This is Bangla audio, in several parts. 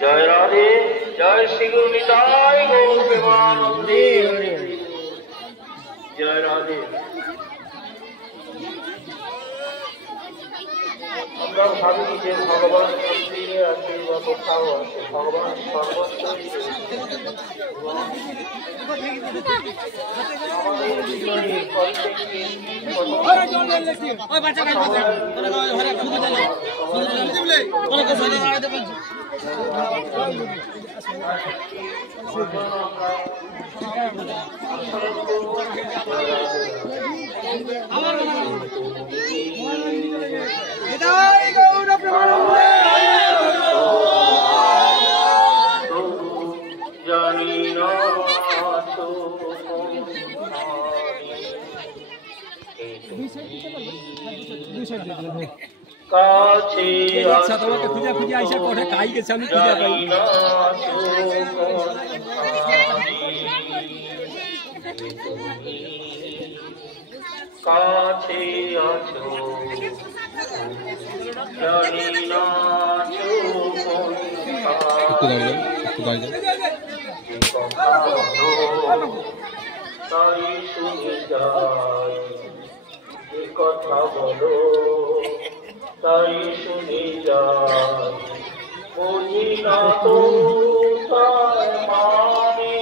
जय राधे जय श्री गुरु निताय गौर प्रेमानंदे जय राधे। আমরা ভাবি যে ভগবান মন্দিরে আছে বা কোথাও আছে, ভগবান সর্বত্রই আমাদের জীবনে প্রত্যেককে তোমাকে খুঁজে খুঁজে আইসা কোঠে খাই গেছে আমি খুঁজে পাই কাছে আছো জানি না তাই শুনে যাই কথা বলো তাই শুনে যাই বুঝি না তো তার মানে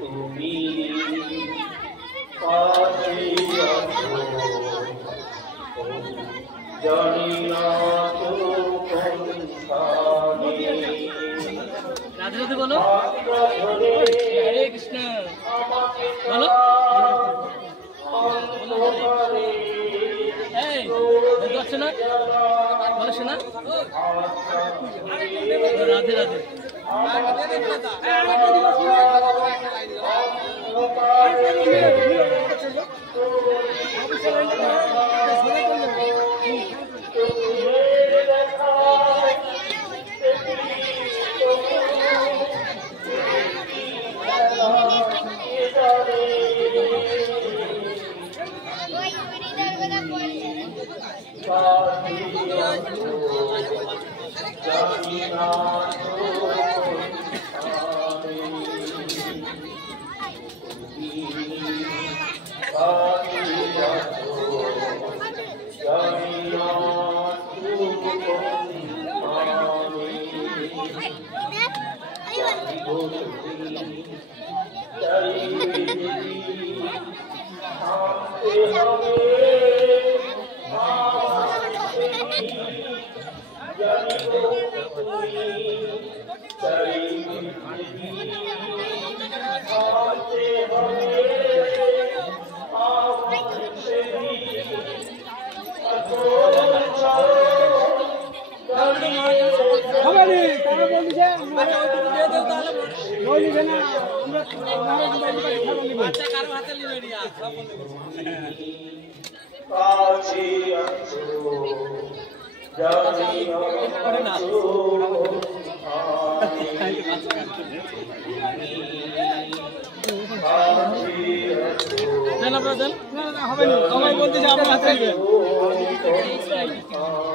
তুমি কাছে আছো জানি না তো কোনখানে রাধে রাধে বলো হরে কৃষ্ণ বলো এই বলতে পারছো না বলো শোনা রাধে রাধে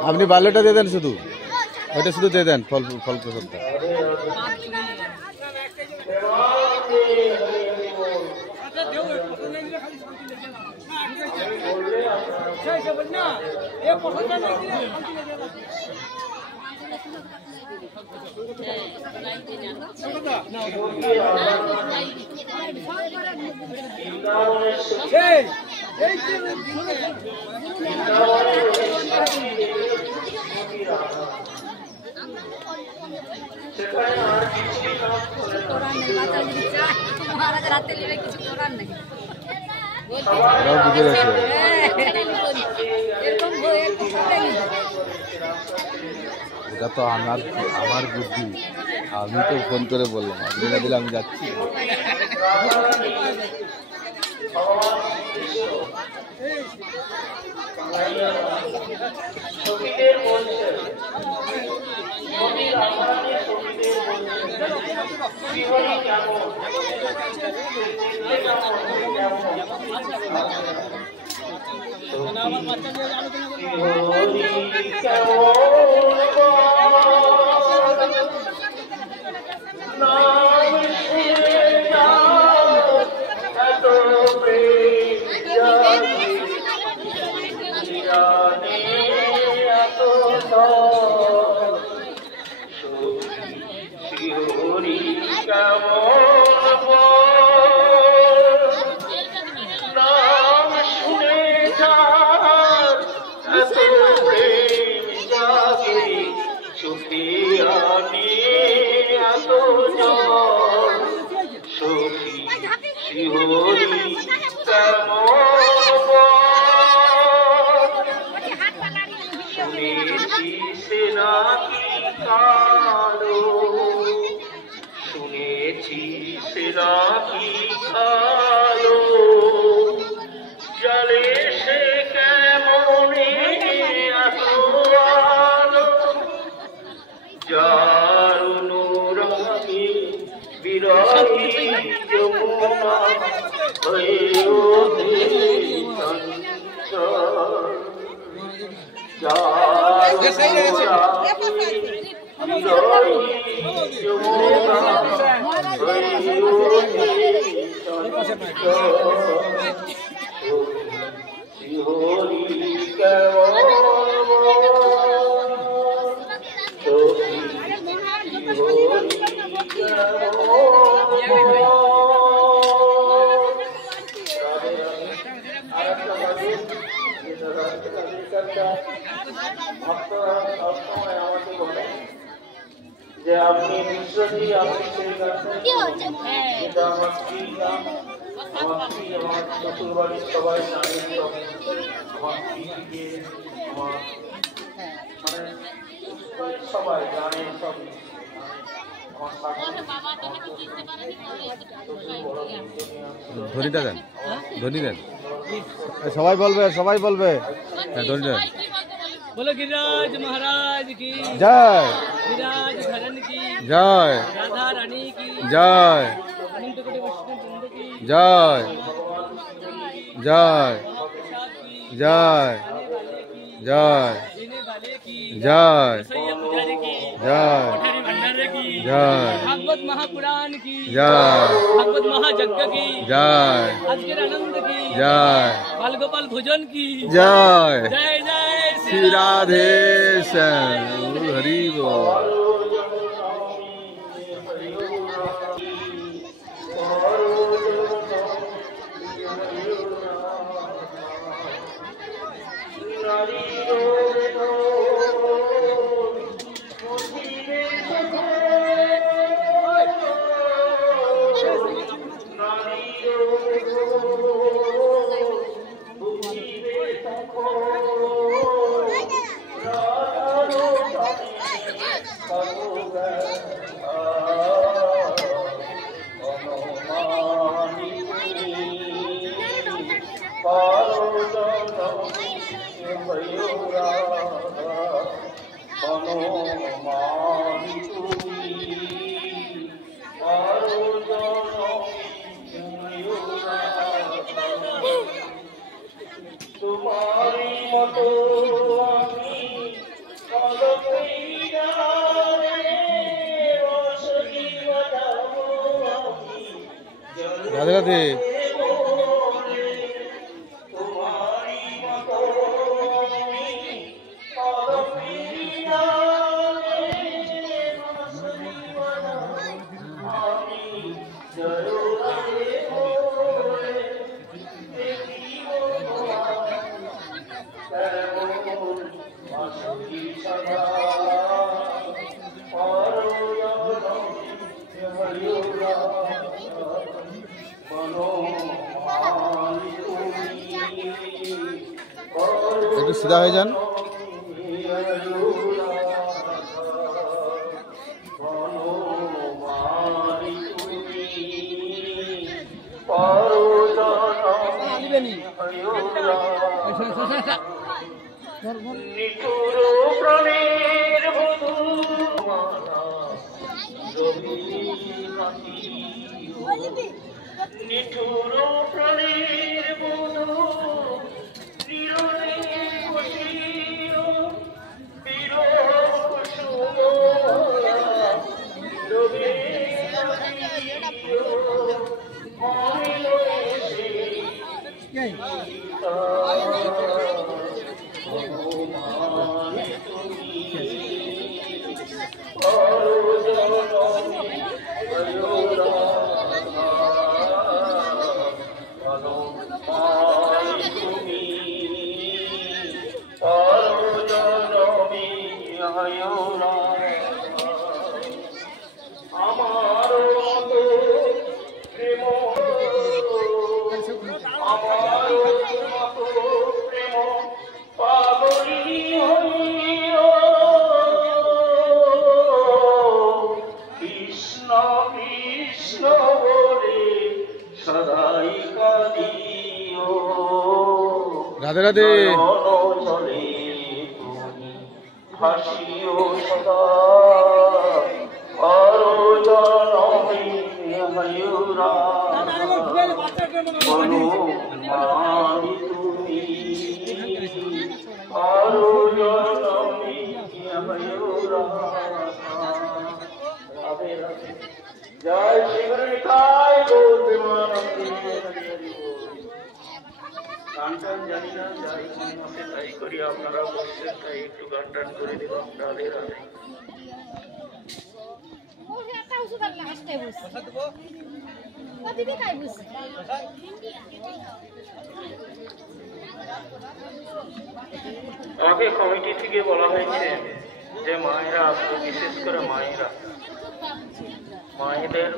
আপনি বাল্যটা দিয়ে দেন, শুধু ওইটা শুধু দিয়ে দেন, ফল ফল প্রসাদটা। এটা তো আমার বুদ্ধি, আমি তো ফোন করে বললাম, আপনি না দিলে আমি যাচ্ছি। আমার বাচ্চা নিয়ে আলোচনা করব। শিহরি কেমন নাম শুনে যার এত প্রেম জাগে চোখে আনে এত জল সখী শিহরি শুনেছি সে নাকি কালো জলে সে কেমন আলো যার অনুরাগে বিরহী যমুনা হয়ে ওঠে চঞ্চল যার অনুরাগে বিরহী যমুনা হয়ে ওঠে চঞ্চল শিহরি কেমন যে আপনি বিশ্বজি আপনি সেই গানটা আমার স্ত্রী গান আমার স্ত্রী আমার শ্বশুর বাড়ির সবাই জানেন আমার স্ত্রীকে আমার মানে সবাই জানেন সব ধনিটা দেন ধনি দেন সবাই বলবে হ্যাঁ ধনি দেন बोलो गिरिराज महाराज की जय गिरिराज धरन की जय राधा रानी की जय अनंत कोटि वैष्णव वृंद की जय जय जय जय जीने वाले की जय रसोइया पुजारी की जय कोठारी भंडारे की जय भागवत महापुराण की जय भागवत महायज्ञ की जय अजगर आनंद की जय बाल गोपाल भोजन की जय जय जय श्री राधे श्याम हरि बोल तुम्हारी मतो राधे राधे একটু সিধা হয়ে যান প্রাণের নিঠুর প্রাণের বধূ তুমি হয়ুরা আমার মতো প্রেম আমার মতো প্রেম পাগলি হইও কৃষ্ণ কৃষ্ণ বলে সদাই কাঁদিও রাধে রাধে জলে তুমি ভাসিও সদা আরো জনমে হয়ুরা অনুমানি তুমি আরো জনমে হয়ুরা জয় শিবরি খাই গৌতমানন্দে গান টান জানি না যাই মনে তাই করি আপনারা বলছেন তাই একটু গান টান করে দিলাম রাধে রাধে আমাকে কমিটি থেকে বলা হয়েছে যে মায়েরা আসবে, বিশেষ করে মায়েরা মায়েদের